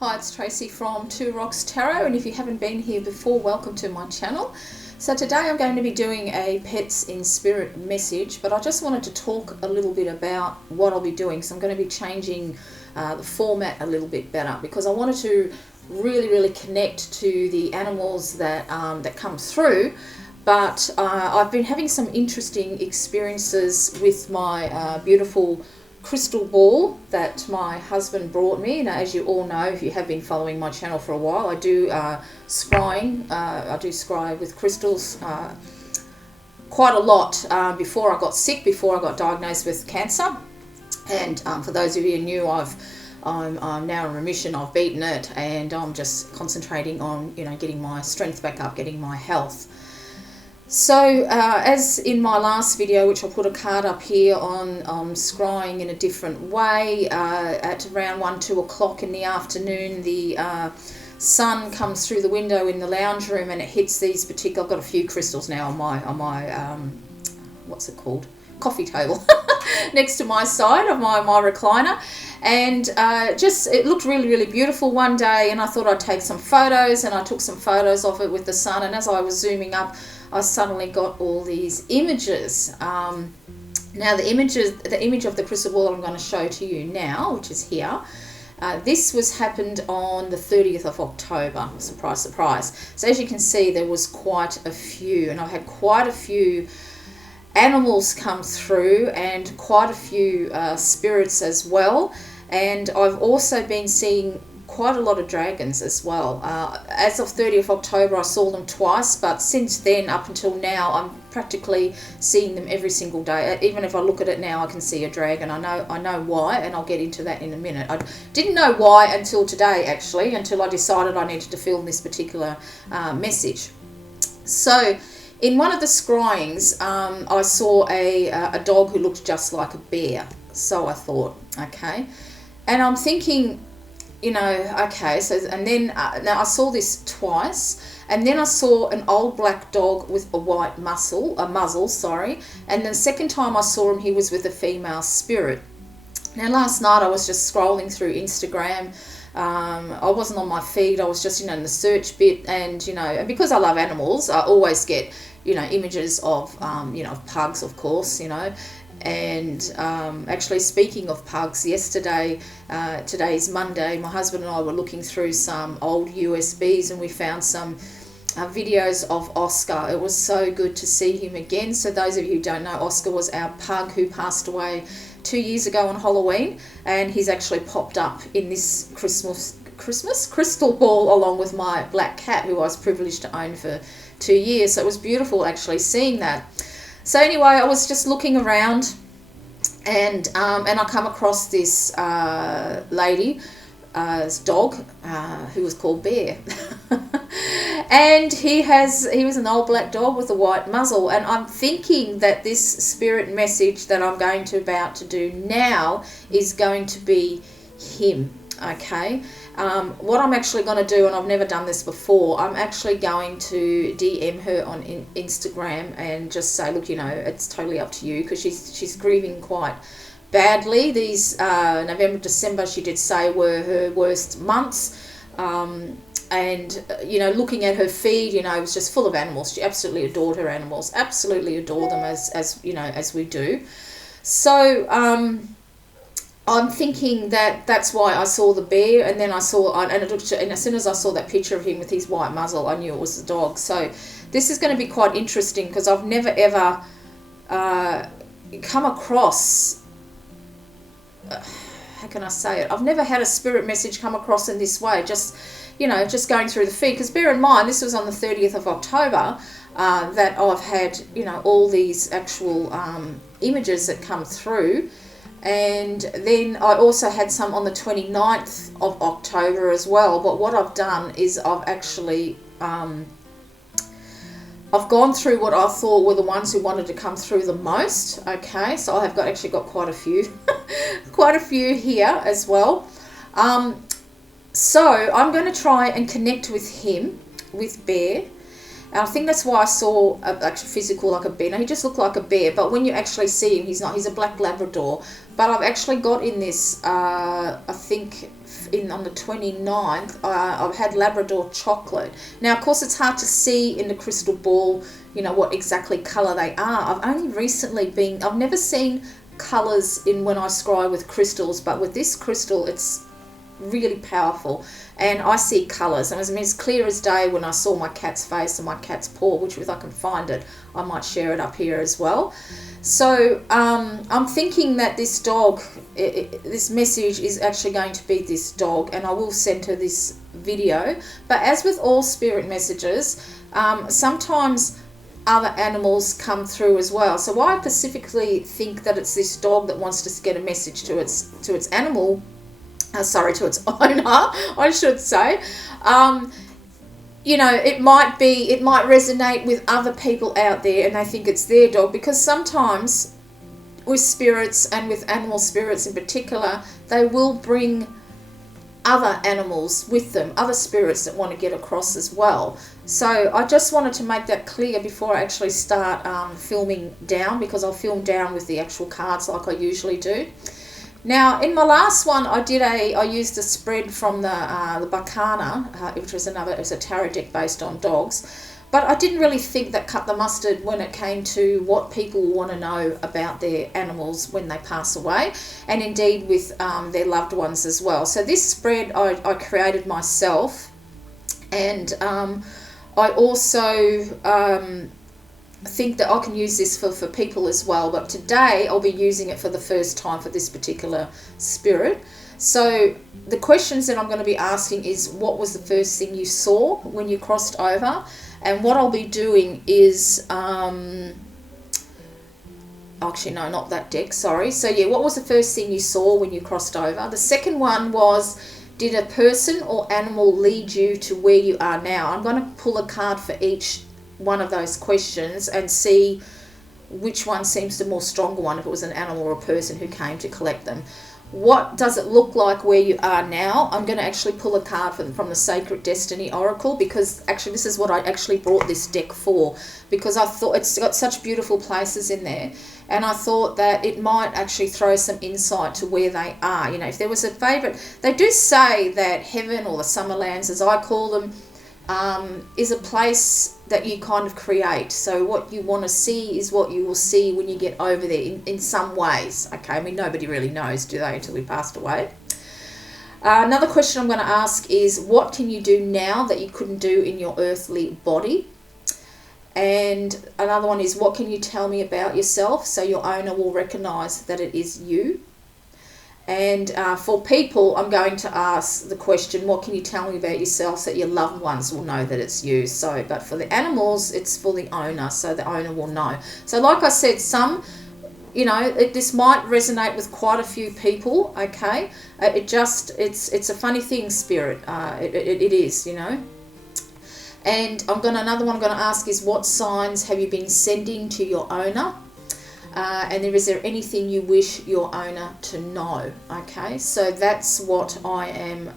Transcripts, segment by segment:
Hi, it's Tracy from Two Rocks Tarot, and if you haven't been here before, welcome to my channel. So today I'm going to be doing a Pets in Spirit message, but I just wanted to talk a little bit about what I'll be doing. So I'm going to be changing the format a little bit better because I wanted to really connect to the animals that come through. But I've been having some interesting experiences with my beautiful crystal ball that my husband brought me. Now, as you all know, if you have been following my channel for a while, I do scrying. I do scry with crystals quite a lot before I got sick, before I got diagnosed with cancer. And for those of you who knew, I'm now in remission. I've beaten it, and I'm just concentrating on getting my strength back up, getting my health. So as in my last video, which I'll put a card up here on scrying in a different way, at around 1-2 o'clock in the afternoon, the sun comes through the window in the lounge room and it hits these particular, I've got a few crystals now on my what's it called, coffee table next to my side of my recliner, and it looked really beautiful one day, and I thought I'd take some photos, and I took some photos of it with the sun, and as I was zooming up, I suddenly got all these images. Now the image of the crystal ball I'm going to show to you now, which is here, this happened on the 30th of October, surprise surprise. So as you can see, there was quite a few, and I've had quite a few animals come through and quite a few spirits as well, and I've also been seeing quite a lot of dragons as well. As of 30th October I saw them twice, but since then up until now I'm practically seeing them every single day. Even if I look at it now, I can see a dragon. I know why, and I'll get into that in a minute. I didn't know why until today, actually, until I decided I needed to film this particular message. So in one of the scryings, I saw a dog who looked just like a bear. So I thought, okay. And I'm thinking, okay, so, and then, now I saw this twice, and then I saw an old black dog with a white muzzle, and the second time I saw him, he was with a female spirit. Now last night I was just scrolling through Instagram. I wasn't on my feed, I was just, in the search bit, and, and because I love animals, I always get, images of, of pugs, of course, and actually speaking of pugs, yesterday, today's Monday, my husband and I were looking through some old USBs, and we found some videos of Oscar. It was so good to see him again. So those of you who don't know, Oscar was our pug who passed away 2 years ago on Halloween, and he's actually popped up in this Christmas crystal ball along with my black cat, who I was privileged to own for 2 years. So it was beautiful actually seeing that. So anyway, I was just looking around, and I come across this lady, this dog, who was called Bear, and he was an old black dog with a white muzzle, and I'm thinking that this spirit message that I'm about to do now is going to be him. Okay. What I'm actually going to do, and I've never done this before, I'm actually going to DM her on Instagram and just say, look, it's totally up to you, because she's grieving quite badly. These November, December, she did say, were her worst months. And looking at her feed, it was just full of animals. She absolutely adored her animals, absolutely adored them as we do. So I'm thinking that's why I saw the bear, and then and as soon as I saw that picture of him with his white muzzle, I knew it was the dog. So this is going to be quite interesting, because I've never ever come across, how can I say it? I've never had a spirit message come across in this way. Just going through the feed, because bear in mind this was on the 30th of October that I've had all these actual images that come through. And then I also had some on the 29th of October as well. But what I've done is I've actually I've gone through what I thought were the ones who wanted to come through the most. Okay, so I have actually got quite a few quite a few here as well. So I'm going to try and connect with him, with Bear. And I think that's why I saw actually physical like a bear. Now, he just looked like a bear, but when you actually see him, he's not. He's a black Labrador. But I've actually got in this, I think, on the 29th, I've had Labrador chocolate. Now, of course, it's hard to see in the crystal ball, you know, what exactly colour they are. I've never seen colours in when I scry with crystals, but with this crystal, it's really powerful, and I see colours. And I mean, it's clear as day when I saw my cat's face and my cat's paw, which if I can find it, I might share it up here as well. So I'm thinking that this dog, this message is actually going to be this dog, and I will send her this video. But as with all spirit messages, sometimes other animals come through as well. So I specifically think that it's this dog that wants to get a message to its animal. To its owner, I should say. You know, it might resonate with other people out there, and they think it's their dog, because sometimes with spirits, and with animal spirits in particular, they will bring other animals with them, other spirits that want to get across as well. So I just wanted to make that clear before I actually start filming down, because I'll film down with the actual cards like I usually do. Now, in my last one, I used a spread from the Bacana, which was a tarot deck based on dogs. But I didn't really think that cut the mustard when it came to what people want to know about their animals when they pass away, and indeed with their loved ones as well. So this spread I created myself, and I also think that I can use this for people as well, but today I'll be using it for the first time for this particular spirit. So the questions that I'm going to be asking is, what was the first thing you saw when you crossed over? And what I'll be doing is actually no, not that deck, sorry. So yeah, what was the first thing you saw when you crossed over? The second one was, did a person or animal lead you to where you are now? I'm going to pull a card for each one of those questions and see which one seems the more stronger one, if it was an animal or a person who came to collect them. What does it look like where you are now? I'm going to actually pull a card from the Sacred Destiny Oracle, because actually this is what I actually brought this deck for, because I thought it's got such beautiful places in there, and I thought that it might actually throw some insight to where they are. You know, if there was a favourite, they do say that heaven, or the Summerlands as I call them, is a place that you kind of create. So what you want to see is what you will see when you get over there in some ways. Okay, I mean, nobody really knows, do they, until we passed away. Another question I'm going to ask is, what can you do now that you couldn't do in your earthly body? And another one is, what can you tell me about yourself so your owner will recognize that it is you? And for people, I'm going to ask the question, what can you tell me about yourself so that your loved ones will know that it's you? So, but for the animals, it's for the owner, so the owner will know. So like I said, some, you know, this might resonate with quite a few people, okay? It's a funny thing, spirit. It is, you know. And another one I'm going to ask is, what signs have you been sending to your owner? And is there anything you wish your owner to know? Okay, so that's what I am,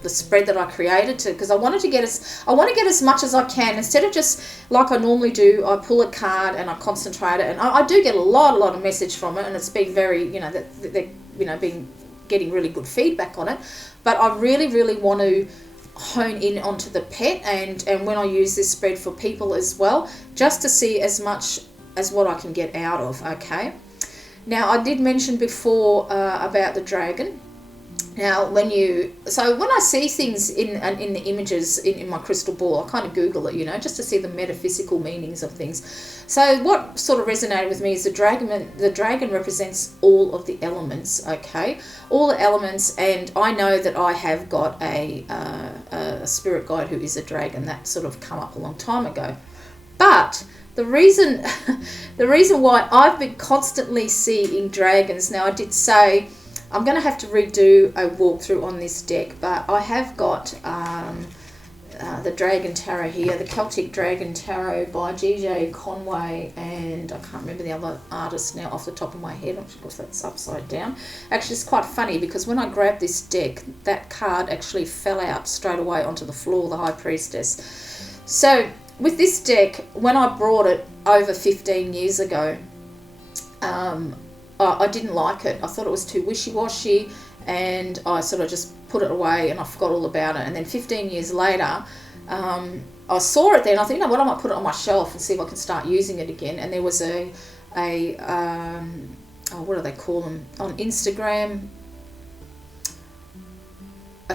the spread that I created, because I want to get as much as I can, instead of just like I normally do. I pull a card and I concentrate it, and I do get a lot of message from it, and it's been very, you know, that they're, you know, been getting really good feedback on it. But I really want to hone in onto the pet, and when I use this spread for people as well, just to see as much as what I can get out of. Okay, now I did mention before about the dragon. Now when I see things in the images in my crystal ball, I kind of Google it, you know, just to see the metaphysical meanings of things. So what sort of resonated with me is the dragon represents all of the elements, okay, all the elements. And I know that I have got a spirit guide who is a dragon. That sort of come up a long time ago. But the reason why I've been constantly seeing dragons, now I did say I'm going to have to redo a walkthrough on this deck, but I have got the Dragon Tarot here, the Celtic Dragon Tarot by G.J. Conway, and I can't remember the other artist now off the top of my head, of course that's upside down. Actually, it's quite funny, because when I grabbed this deck, that card actually fell out straight away onto the floor, the High Priestess. So with this deck, when I brought it over 15 years ago, I didn't like it. I thought it was too wishy-washy, and I sort of just put it away and I forgot all about it. And then 15 years later, I saw it then. I thought, you know what, I might put it on my shelf and see if I can start using it again. And there was what do they call them on Instagram?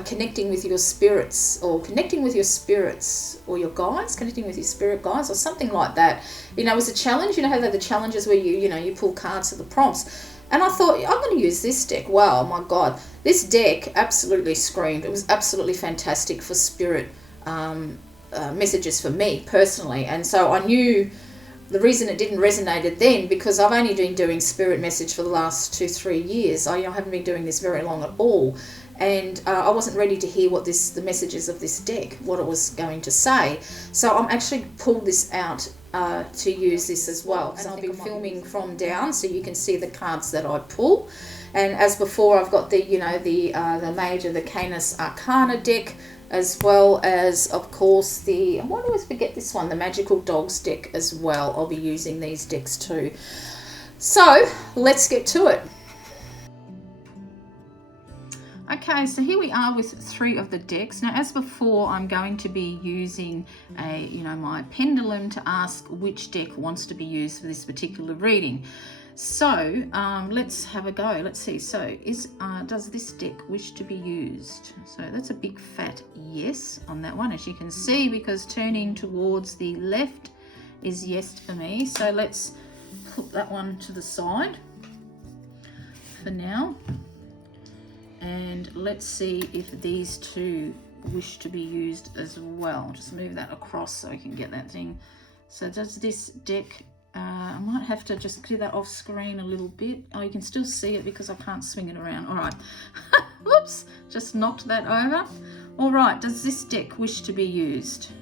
Connecting with your spirits, or connecting with your spirits, or your guides, connecting with your spirit guides, or something like that. You know, it was a challenge. You know how they're the challenges where you pull cards for the prompts. And I thought, I'm going to use this deck. Wow, my God, this deck absolutely screamed. It was absolutely fantastic for spirit messages for me personally. And so I knew the reason it didn't resonate then, because I've only been doing spirit message for the last 2-3 years. I haven't been doing this very long at all. And I wasn't ready to hear what the messages of this deck, what it was going to say. So I'm actually pulled this out to use this as well. And I'll be filming from down so you can see the cards that I pull. And as before, I've got the major, the Canis Arcana deck, as well as, of course, I always forget this one, the Magical Dogs deck as well. I'll be using these decks too. So let's get to it. Okay, so here we are with 3 of the decks. Now, as before, I'm going to be using my pendulum to ask which deck wants to be used for this particular reading. So let's have a go. Let's see. So does this deck wish to be used? So that's a big fat yes on that one, as you can see, because turning towards the left is yes for me. So let's put that one to the side for now. And let's see if these 2 wish to be used as well. Just move that across so I can get that thing. So does this deck, I might have to just clear that off screen a little bit. Oh, you can still see it because I can't swing it around. All right. Whoops, just knocked that over. All right, does this deck wish to be used?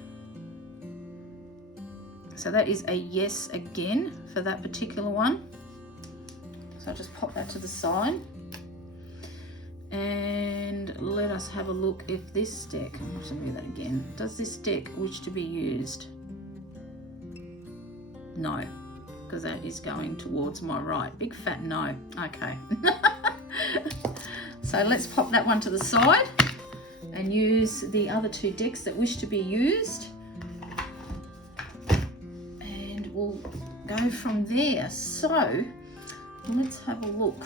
So that is a yes again for that particular one. So I'll just pop that to the side. And let us have a look if this deck, I'm going to move that again. Does this deck wish to be used? No, because that is going towards my right. Big fat no. Okay. So let's pop that one to the side and use the other 2 decks that wish to be used. And we'll go from there. So let's have a look.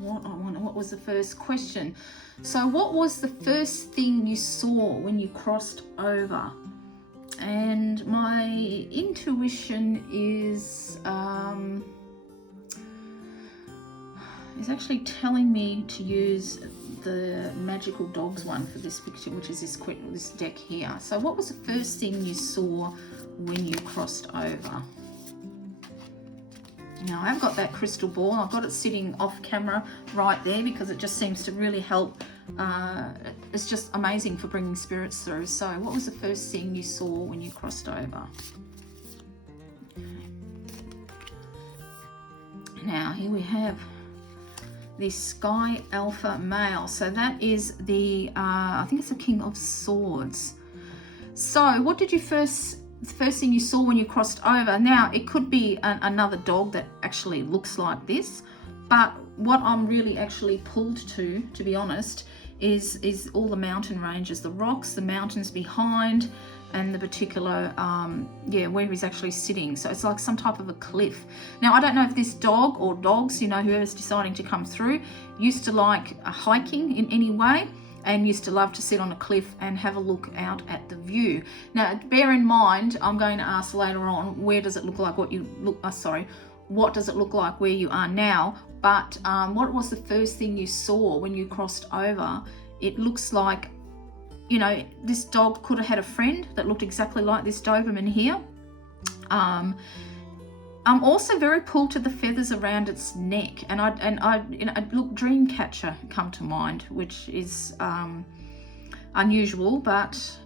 What was the first question? So what was the first thing you saw when you crossed over? And my intuition is actually telling me to use the Magical Dogs one for this picture, which is this deck here. So what was the first thing you saw when you crossed over? Now I've got that crystal ball. I've got it sitting off camera right there because it just seems to really help. It's just amazing for bringing spirits through. So what was the first thing you saw when you crossed over? Okay. Now here we have the Sky Alpha Male. So that is I think it's the King of Swords. So what did you the first thing you saw when you crossed over? Now, it could be another dog that actually looks like this, but what I'm really actually pulled to be honest, is all the mountain ranges, the rocks, the mountains behind, and the particular, where he's actually sitting. So it's like some type of a cliff. Now, I don't know if this dog or dogs, whoever's deciding to come through, used to like hiking in any way, and used to love to sit on a cliff and have a look out at the view. Now, bear in mind, I'm going to ask later on, what does it look like where you are now? But what was the first thing you saw when you crossed over? It looks like, this dog could have had a friend that looked exactly like this Doberman here. I'm also very pulled to the feathers around its neck, and Dreamcatcher come to mind, which is unusual, but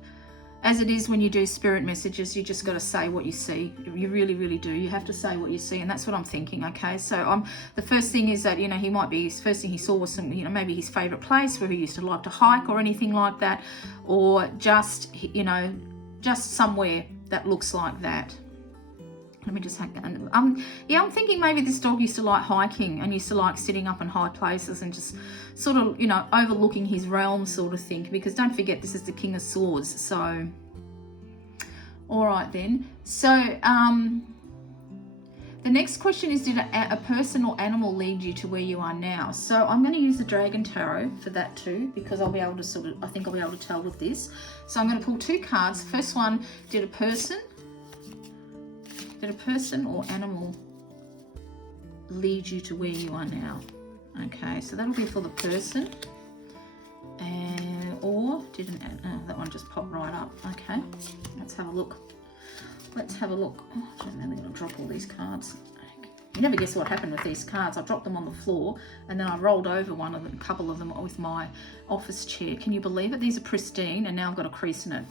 as it is when you do spirit messages, you just got to say what you see. You really, really do. You have to say what you see, and that's what I'm thinking. Okay, so the first thing is that he might be, his first thing he saw was some, maybe his favorite place where he used to like to hike or anything like that, or just somewhere that looks like that. Let me just hack that. Yeah, I'm thinking maybe this dog used to like hiking and used to like sitting up in high places and just sort of, you know, overlooking his realm sort of thing. Because don't forget, this is the King of Swords. So, all right then. So, the next question is, did a person or animal lead you to where you are now? So I'm going to use the Dragon Tarot for that too, because I'll be able to I think I'll be able to tell with this. So I'm going to pull 2 cards. The first one, did a person or animal lead you to where you are now? Okay, so that'll be for the person. And, or did that one just pop right up? Okay, let's have a look. Let's have a look. Oh, I'm really going to drop all these cards. You never guess what happened with these cards. I dropped them on the floor and then I rolled over a couple of them with my office chair. Can you believe it? These are pristine and now I've got a crease in it.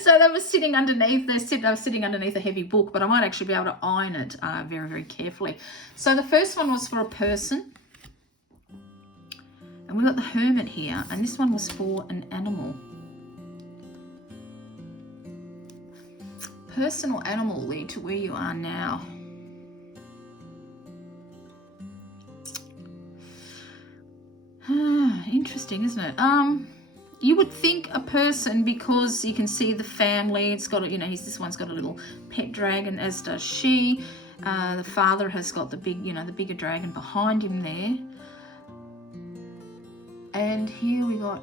So they were sitting underneath. They were sitting underneath a heavy book, but I might actually be able to iron it very, very carefully. So the first one was for a person, and we've got the Hermit here, and this one was for an animal. Person or animal lead to where you are now. Interesting, isn't it? You would think a person, because you can see the family. It's got, you know, this one's got a little pet dragon, as does she. The father has got the big, you know, the bigger dragon behind him there. And here we got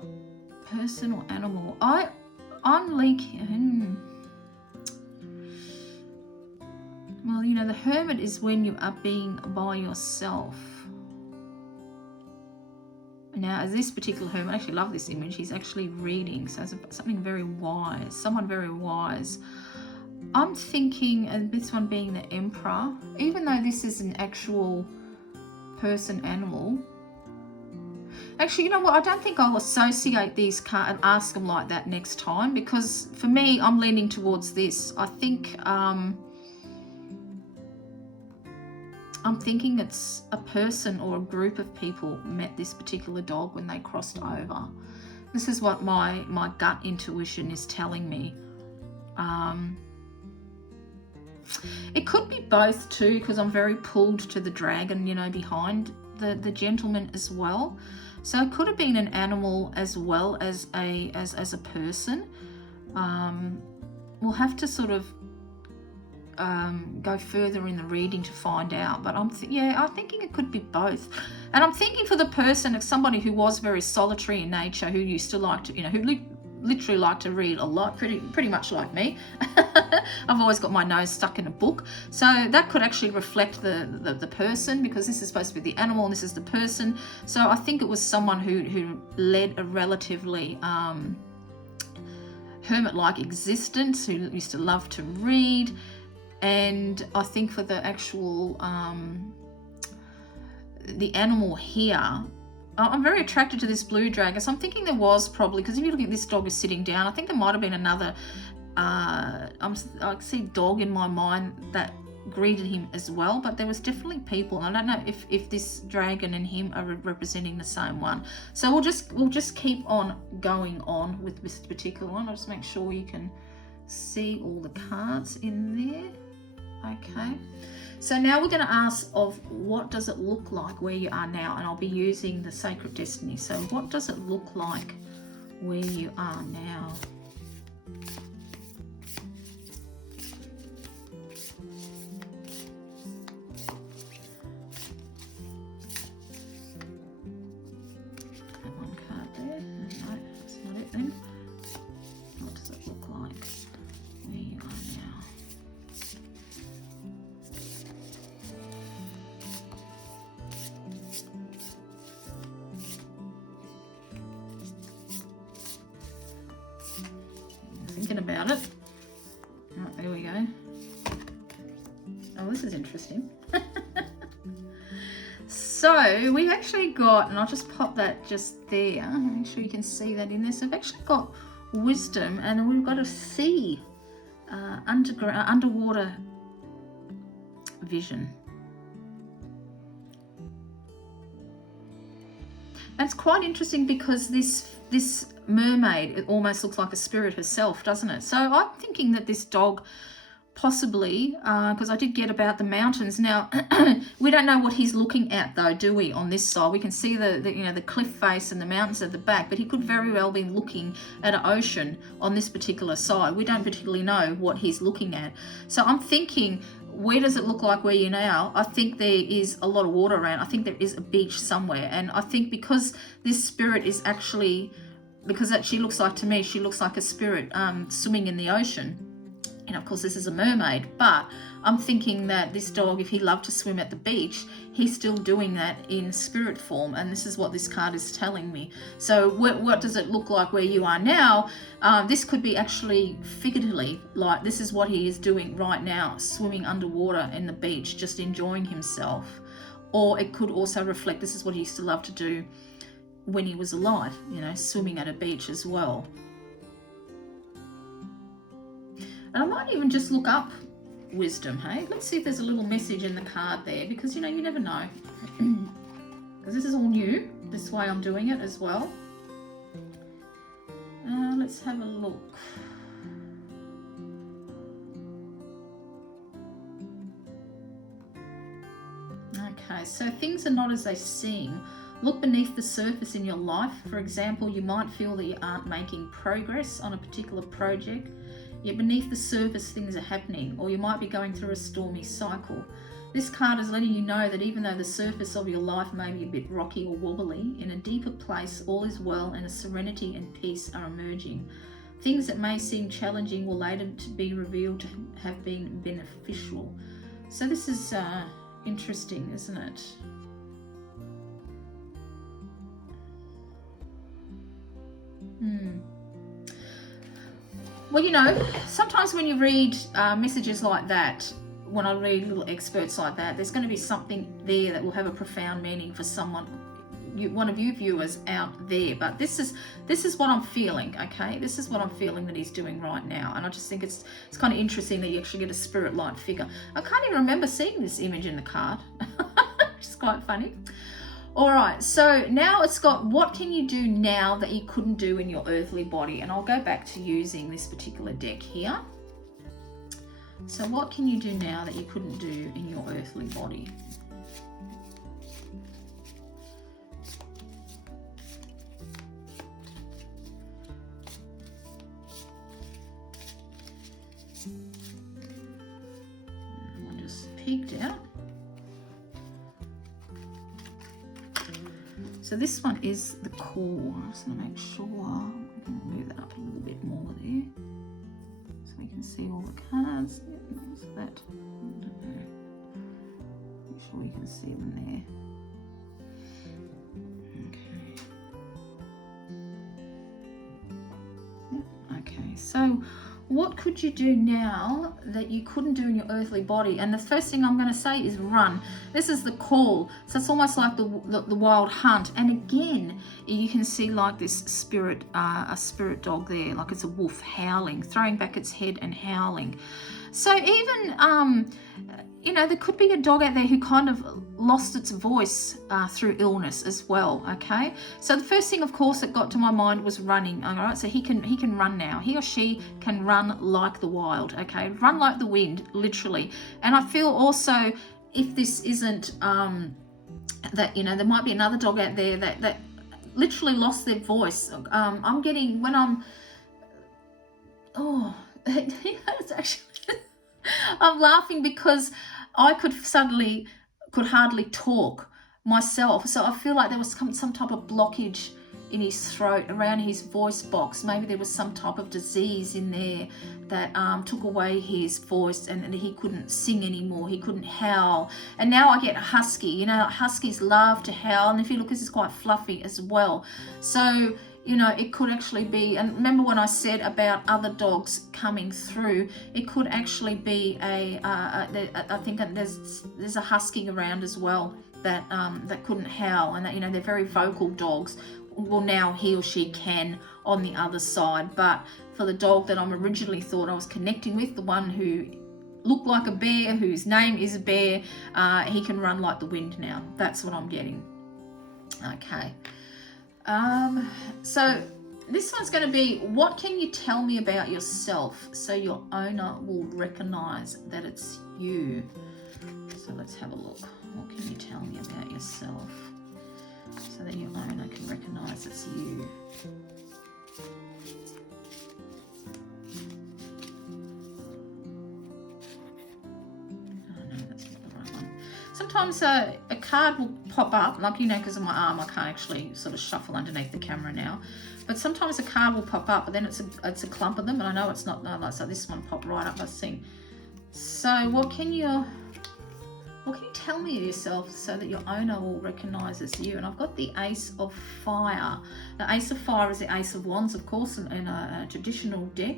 person or animal. I'm leaking. Well, you know, the Hermit is when you are being by yourself. Now, as this particular Hermit, I actually love this image. He's actually reading, so it's something very wise, someone very wise. I'm thinking, and this one being the Emperor, even though this is an actual person animal. Actually, you know what? I don't think I'll associate these cards and ask them like that next time, because for me, I'm leaning towards this. I think I'm thinking it's a person or a group of people met this particular dog when they crossed over. This is what my gut intuition is telling me. It could be both too, because I'm very pulled to the dragon, you know, behind the gentleman as well. So it could have been an animal as well as a person. We'll have to sort of go further in the reading to find out, but I'm thinking it could be both. And I'm thinking for the person, of somebody who was very solitary in nature, who used to like to, you know, who literally liked to read a lot, pretty much like me. I've always got my nose stuck in a book, so that could actually reflect the person, because this is supposed to be the animal and this is the person. So I think it was someone who led a relatively hermit-like existence, who used to love to read. And I think for the actual, the animal here, I'm very attracted to this blue dragon. So I'm thinking there was probably, because if you look at this dog is sitting down, I think there might have been another, I see dog in my mind that greeted him as well, but there was definitely people. I don't know if this dragon and him are representing the same one. So we'll just keep on going on with this particular one. I'll just make sure you can see all the cards in there. Okay, so now we're going to ask of what does it look like where you are now, and I'll be using the Sacred Destiny. So what does it look like where you are now? That one card there. No, that's not it then. What does it look like where you are now? Thinking about it. Oh, there we go. Oh, this is interesting. So we've actually got, and I'll just pop that just there, make sure you can see that in there. So we've actually got wisdom, and we've got a sea, underwater vision. That's quite interesting, because this mermaid, it almost looks like a spirit herself, doesn't it? So I'm thinking that this dog possibly, because I did get about the mountains. Now, we don't know what he's looking at though, do we, on this side? We can see the cliff face and the mountains at the back, but he could very well be looking at an ocean on this particular side. We don't particularly know what he's looking at. So I'm thinking, where does it look like where you're now? I think there is a lot of water around. I think there is a beach somewhere. And I think because this spirit is actually, because that she looks like, to me, she looks like a spirit swimming in the ocean. And of course, this is a mermaid, but I'm thinking that this dog, if he loved to swim at the beach, he's still doing that in spirit form. And this is what this card is telling me. So what does it look like where you are now? This could be actually figuratively, like this is what he is doing right now, swimming underwater in the beach, just enjoying himself. Or it could also reflect, this is what he used to love to do when he was alive, swimming at a beach as well. And I might even just look up wisdom, hey? Let's see if there's a little message in the card there, because, you never know. Because this is all new, this way I'm doing it as well. Let's have a look. Okay, so things are not as they seem. Look beneath the surface in your life. For example, you might feel that you aren't making progress on a particular project. Yet beneath the surface things are happening, or you might be going through a stormy cycle. This card is letting you know that even though the surface of your life may be a bit rocky or wobbly, in a deeper place all is well and a serenity and peace are emerging. Things that may seem challenging will later to be revealed to have been beneficial. So this is interesting, isn't it? Well, sometimes when you read messages like that, when I read little excerpts like that, there's going to be something there that will have a profound meaning for someone, one of you viewers out there. But this is what I'm feeling, okay? This is what I'm feeling that he's doing right now. And I just think it's kind of interesting that you actually get a spirit light figure. I can't even remember seeing this image in the card, which is quite funny. All right, so now it's got, what can you do now that you couldn't do in your earthly body? And I'll go back to using this particular deck here. So what can you do now that you couldn't do in your earthly body? I just peeked out. So this one is the core. I just want to make sure we can move that up a little bit more there, so we can see all the cards. So that, I don't know. Make sure we can see them there. Okay. Yep. Okay. So what could you do now that you couldn't do in your earthly body? And the first thing I'm going to say is run. This is the call. So it's almost like the wild hunt. And again, you can see like this spirit, a spirit dog there, like it's a wolf howling, throwing back its head and howling. So even, there could be a dog out there who kind of lost its voice through illness as well, okay? So the first thing, of course, that got to my mind was running, all right? So he can run now. He or she can run like the wild, okay? Run like the wind, literally. And I feel also, if this isn't, that, there might be another dog out there that literally lost their voice. I'm getting, when I'm, it's actually, I'm laughing because I could hardly talk myself. So I feel like there was some type of blockage in his throat, around his voice box. Maybe there was some type of disease in there that took away his voice, and he couldn't sing anymore. He couldn't howl. And now I get husky. Huskies love to howl. And if you look, this is quite fluffy as well. So, it could actually be, and remember when I said about other dogs coming through, it could actually be I think there's a husky around as well that couldn't howl, and that, they're very vocal dogs. Well, now he or she can on the other side. But for the dog that I'm originally thought I was connecting with, the one who looked like a bear, whose name is Bear, he can run like the wind now. That's what I'm getting. Okay. So This one's going to be, what can you tell me about yourself so your owner will recognize that it's you? So let's have a look. What can you tell me about yourself so that your owner can recognize it's you? Sometimes a card will pop up, like, you know, because of my arm, I can't actually sort of shuffle underneath the camera now. But sometimes a card will pop up, but then it's a clump of them, and I know it's not like so. This one popped right up, I think. So what can you tell me of yourself so that your owner will recognise it's you? And I've got the Ace of Fire. The Ace of Fire is the Ace of Wands, of course, in a traditional deck.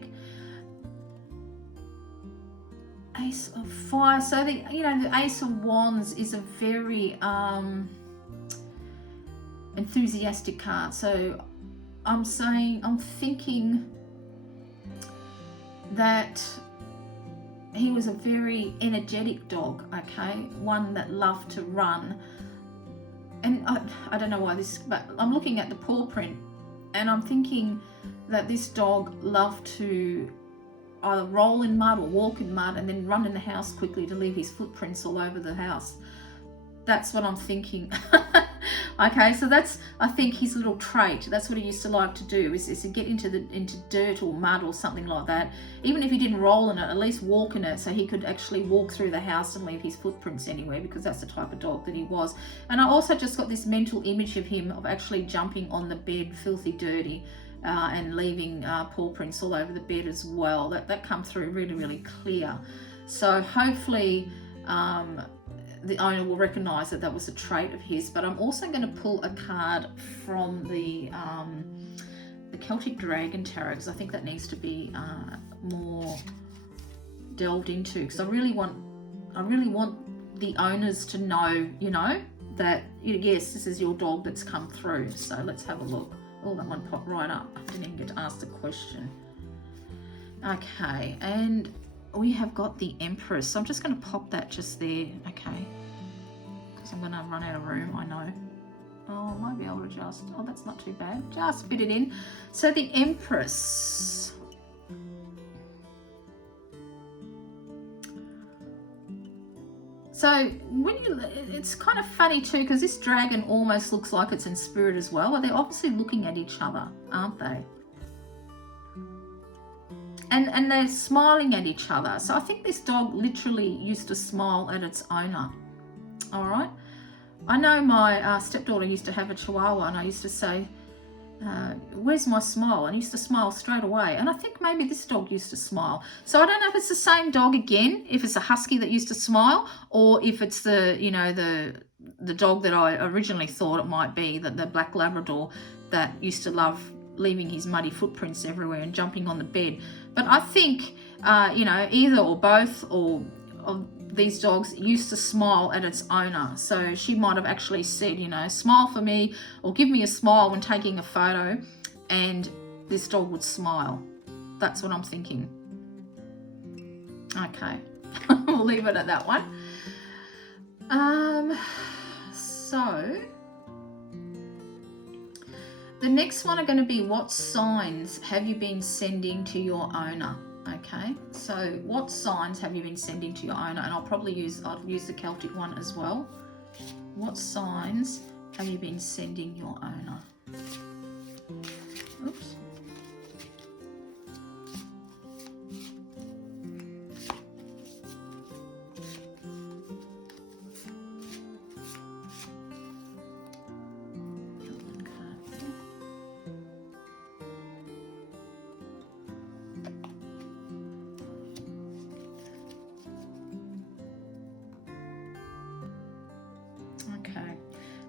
Ace of Fire. So the Ace of Wands is a very enthusiastic card. So I'm thinking that he was a very energetic dog, okay? One that loved to run. And I don't know why this, but I'm looking at the paw print and I'm thinking that this dog loved to either roll in mud or walk in mud and then run in the house quickly to leave his footprints all over the house. That's what I'm thinking. Okay, so that's, I think, his little trait. That's what he used to like to do, is to get into dirt or mud or something like that. Even if he didn't roll in it, at least walk in it so he could actually walk through the house and leave his footprints anywhere, because that's the type of dog that he was. And I also just got this mental image of him of actually jumping on the bed, filthy dirty, and leaving paw prints all over the bed as well. That come through really, really clear. So hopefully the owner will recognise that was a trait of his. But I'm also going to pull a card from the Celtic Dragon Tarot, because I think that needs to be more delved into, because I really want the owners to know, you know, that yes, this is your dog that's come through. So let's have a look. Oh, that one popped right up. I didn't even get to ask the question. Okay, and we have got the Empress. So I'm just going to pop that just there, okay? Because I'm going to run out of room, I know. Oh, I might be able to just, oh, that's not too bad. Just fit it in. So the Empress. So when it's kind of funny too, because this dragon almost looks like it's in spirit as well. Well, they're obviously looking at each other, aren't they? And they're smiling at each other. So I think this dog literally used to smile at its owner. All right. I know my stepdaughter used to have a Chihuahua, and I used to say, where's my smile? And he used to smile straight away. And I think maybe this dog used to smile. So I don't know if it's the same dog again, if it's a husky that used to smile, or if it's the, you know, the dog that I originally thought it might be, that the black Labrador that used to love leaving his muddy footprints everywhere and jumping on the bed. But I think, you know, either or both of these dogs used to smile at its owner. So she might have actually said, you know, smile for me, or give me a smile when taking a photo, and this dog would smile. That's what I'm thinking. Okay, we'll leave it at that one. So the next one are going to be, what signs have you been sending to your owner? Okay, so what signs have you been sending to your owner? And I'll use the Celtic one as well. What signs have you been sending your owner? Oops.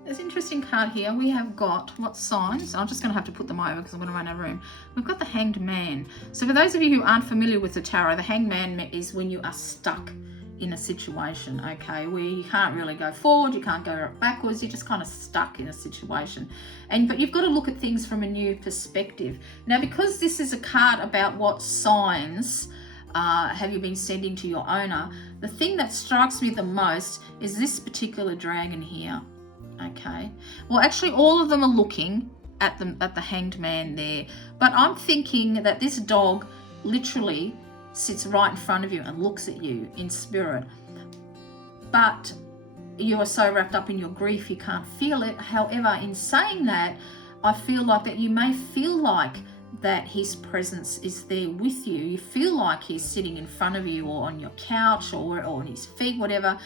There's an interesting card here. We have got what signs. I'm just going to have to put them over because I'm going to run out of room. We've got the Hanged Man. So for those of you who aren't familiar with the tarot, the Hanged Man is when you are stuck in a situation, okay, where you can't really go forward, you can't go backwards, you're just kind of stuck in a situation. But you've got to look at things from a new perspective. Now, because this is a card about what signs have you been sending to your owner, the thing that strikes me the most is this particular dragon here. Okay, well, actually all of them are looking, at the Hanged Man there. But I'm thinking that this dog literally sits right in front of you and looks at you in spirit. But you are so wrapped up in your grief you can't feel it. However, in saying that, I feel like that you may feel like that his presence is there with you. You feel like he's sitting in front of you or on your couch or on his feet, whatever,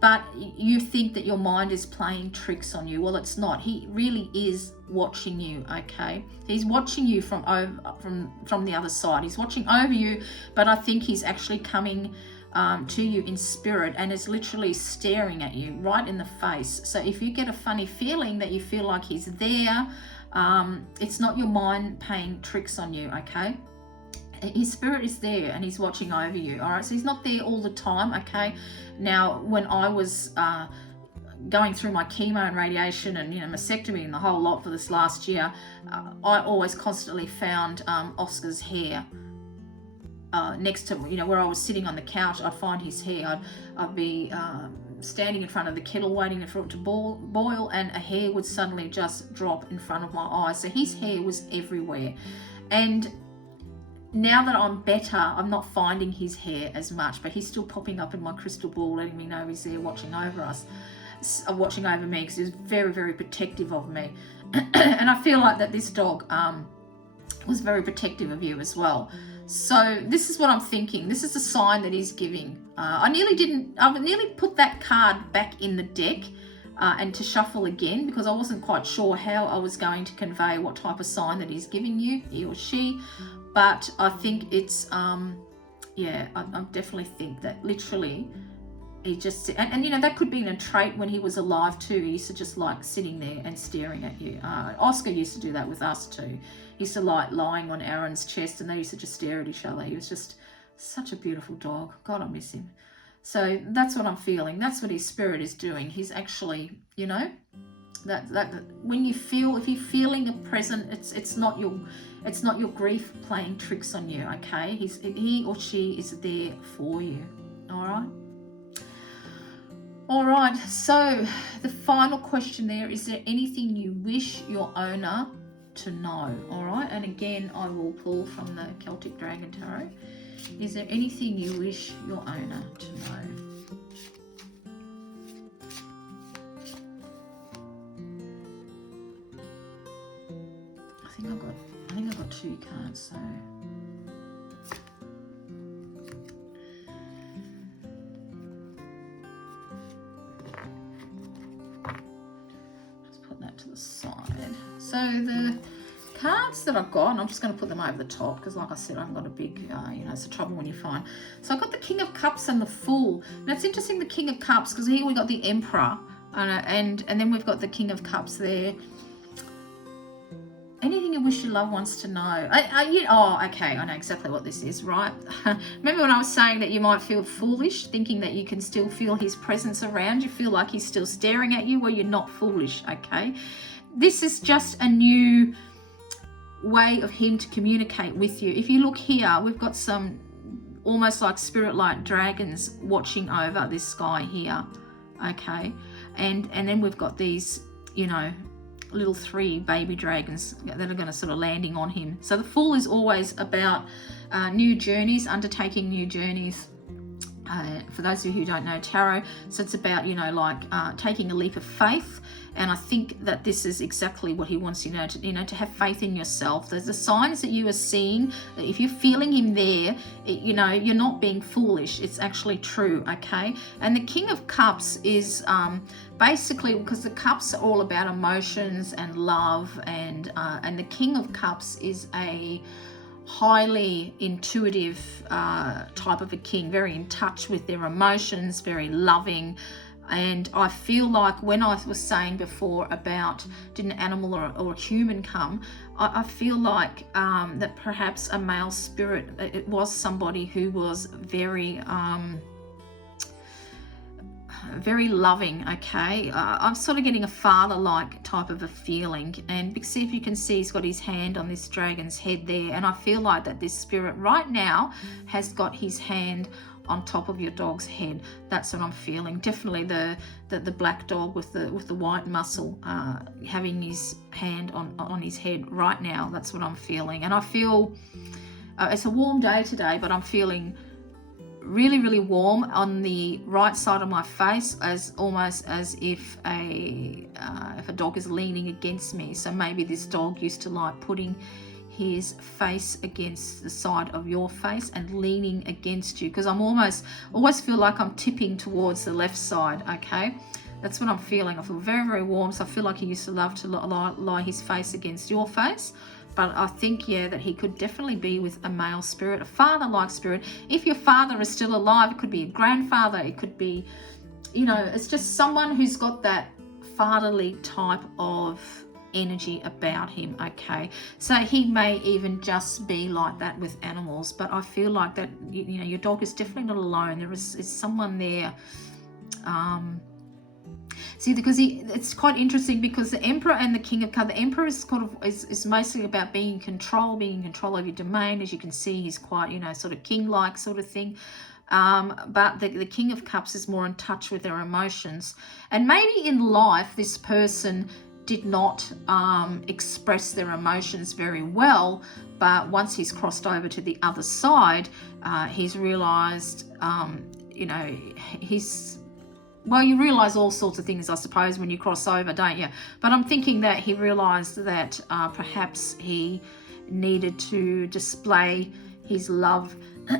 but you think that your mind is playing tricks on you. Well, it's not. He really is watching you, okay? He's watching you from the other side. He's watching over you, but I think he's actually coming to you in spirit and is literally staring at you right in the face. So if you get a funny feeling that you feel like he's there, it's not your mind playing tricks on you, okay? His spirit is there and he's watching over you, all right? So he's not there all the time, okay? Now, when I was going through my chemo and radiation and, mastectomy and the whole lot for this last year, I always constantly found Oscar's hair next to, where I was sitting on the couch. I'd find his hair. I'd be standing in front of the kettle waiting for it to boil, and a hair would suddenly just drop in front of my eyes. So his hair was everywhere. And now that I'm better, I'm not finding his hair as much, but he's still popping up in my crystal ball, letting me know he's there watching over us, watching over me, because he's very, very protective of me. And I feel like that this dog was very protective of you as well. So this is what I'm thinking. This is a sign that he's giving. I nearly put that card back in the deck and to shuffle again, because I wasn't quite sure how I was going to convey what type of sign that he's giving you, he or she. But I think it's, I definitely think that literally he just, and that could be in a trait when he was alive too. He used to just like sitting there and staring at you. Oscar used to do that with us too. He used to like lying on Aaron's chest and they used to just stare at each other. He was just such a beautiful dog. God, I miss him. So that's what I'm feeling. That's what his spirit is doing. He's actually, that when if you're feeling a present, it's not your grief playing tricks on you, okay? He or she is there for you. All right, so the final question there, is there anything you wish your owner to know? All right, and again, I will pull from the Celtic Dragon Tarot. Is there anything you wish your owner to know? I think I've got 2 cards, so to the side. So the cards that I've got, and I'm just going to put them over the top because, like I said, I haven't got a big, it's a trouble when you find. So I've got the King of Cups and the Fool. Now it's interesting, the King of Cups, because here we got the Emperor, and then we've got the King of Cups there. Anything you wish your loved ones to know? Okay, I know exactly what this is, right? Remember when I was saying that you might feel foolish, thinking that you can still feel his presence around you, feel like he's still staring at you? Well, you're not foolish, okay? This is just a new way of him to communicate with you. If you look here, we've got some almost like spirit-like dragons watching over this guy here, okay? And then we've got these, little 3 baby dragons that are going to sort of landing on him. So the Fool is always about new journeys, undertaking new journeys. For those of you who don't know tarot, so it's about, taking a leap of faith. And I think that this is exactly what he wants you to have faith in yourself. There's the signs that you are seeing, that if you're feeling him there, you're not being foolish. It's actually true, okay? And the King of Cups is basically, because the cups are all about emotions and love, and the King of Cups is a highly intuitive type of a king, very in touch with their emotions, very loving. And I feel like when I was saying before about did an animal or a human come, I feel like that perhaps a male spirit, it was somebody who was very very loving, okay? I'm sort of getting a father-like type of a feeling, and see if you can see he's got his hand on this dragon's head there, and I feel like that this spirit right now has got his hand on top of your dog's head. That's what I'm feeling. Definitely the black dog with the white muzzle, having his hand on his head right now. That's what I'm feeling. And I feel it's a warm day today, but I'm feeling really, really warm on the right side of my face, as almost as if a dog is leaning against me. So maybe this dog used to like putting his face against the side of your face and leaning against you, because I'm always feel like I'm tipping towards the left side. Okay, that's what I'm feeling. I feel very, very warm. So I feel like he used to love to lie his face against your face. But I think, yeah, that he could definitely be with a male spirit, a father-like spirit. If your father is still alive, it could be a grandfather. It could be, you know, it's just someone who's got that fatherly type of energy about him. Okay, so he may even just be like that with animals. But I feel like that, you know, your dog is definitely not alone. There is someone there. See, because it's quite interesting, because the Emperor and the King of Cups, the Emperor is is mostly about being in control of your domain. As you can see, he's quite, you know, sort of king-like sort of thing. But the King of Cups is more in touch with their emotions. And maybe in life, this person did not express their emotions very well, but once he's crossed over to the other side, he's realized, you know, well, you realise all sorts of things, I suppose, when you cross over, don't you? But I'm thinking that he realised that perhaps he needed to display his love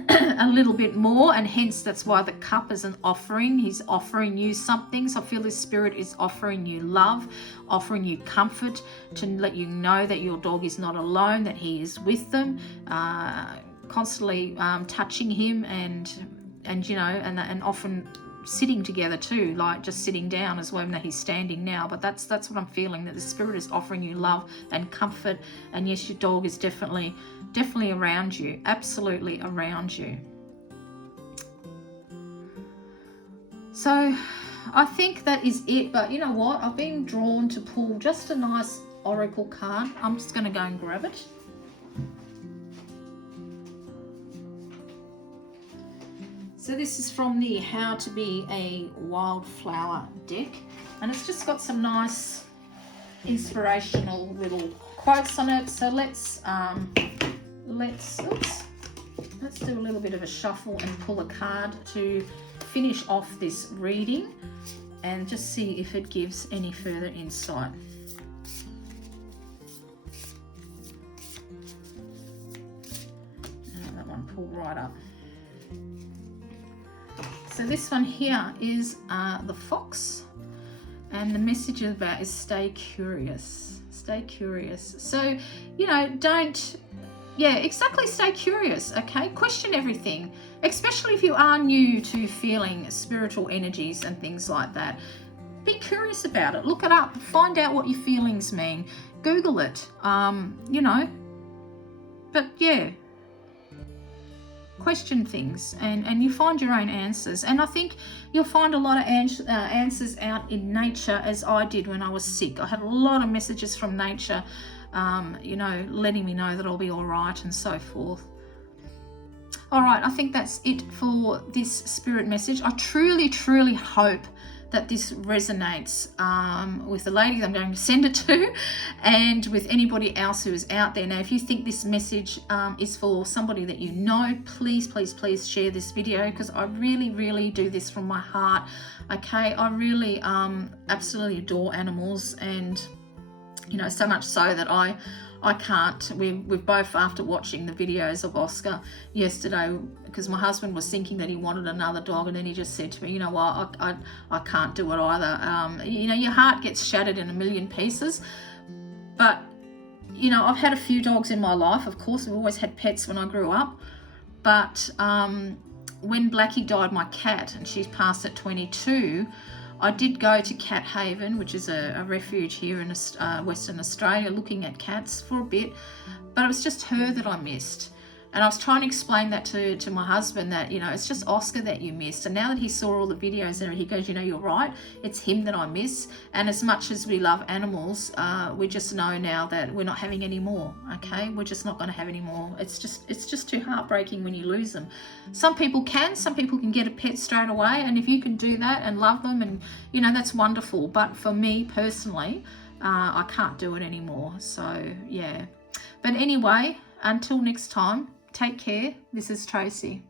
a little bit more, and hence that's why the cup is an offering. He's offering you something. So I feel this spirit is offering you love, offering you comfort, to let you know that your dog is not alone, that he is with them, constantly touching him, and you know, and often sitting together too, like just sitting down as well, even though he's standing now. But that's what I'm feeling, that the spirit is offering you love and comfort. And yes, your dog is definitely around you, absolutely around you. So I think that is it. But you know what, I've been drawn to pull just a nice oracle card. I'm just going to go and grab it. So this is from the How to Be a Wildflower deck, and it's just got some nice inspirational little quotes on it. So let's do a little bit of a shuffle and pull a card to finish off this reading, and just see if it gives any further insight. And that one pulled right up. So this one here is the fox, and the message of that is stay curious. Stay curious. So, you know, stay curious, okay? Question everything, especially if you are new to feeling spiritual energies and things like that. Be curious about it. Look it up. Find out what your feelings mean. Google it, you know. But yeah, question things, and you find your own answers. And I think you'll find a lot of answers out in nature, as I did when I was sick. I had a lot of messages from nature, you know, letting me know that I'll be all right and so forth. All right, I think that's it for this spirit message. I truly, truly hope that this resonates with the lady that I'm going to send it to, and with anybody else who is out there. Now, if you think this message is for somebody that you know, please, please, please share this video, because I really, really do this from my heart. Okay, I really absolutely adore animals, and you know, so much so that I can't. We've both, after watching the videos of Oscar yesterday, because my husband was thinking that he wanted another dog, and then he just said to me, you know what, I can't do it either. You know, your heart gets shattered in a million pieces. But you know, I've had a few dogs in my life. Of course, I've always had pets when I grew up. But when Blackie died, my cat, and she's passed at 22, I did go to Cat Haven, which is a refuge here in Western Australia, looking at cats for a bit. But it was just her that I missed. And I was trying to explain that to my husband, that, you know, it's just Oscar that you missed. And now that he saw all the videos there, he goes, you know, you're right, it's him that I miss. And as much as we love animals, we just know now that we're not having any more, okay? We're just not going to have any more. It's just too heartbreaking when you lose them. Some people can get a pet straight away, and if you can do that and love them, and, you know, that's wonderful. But for me personally, I can't do it anymore. So yeah, but anyway, until next time, take care. This is Tracy.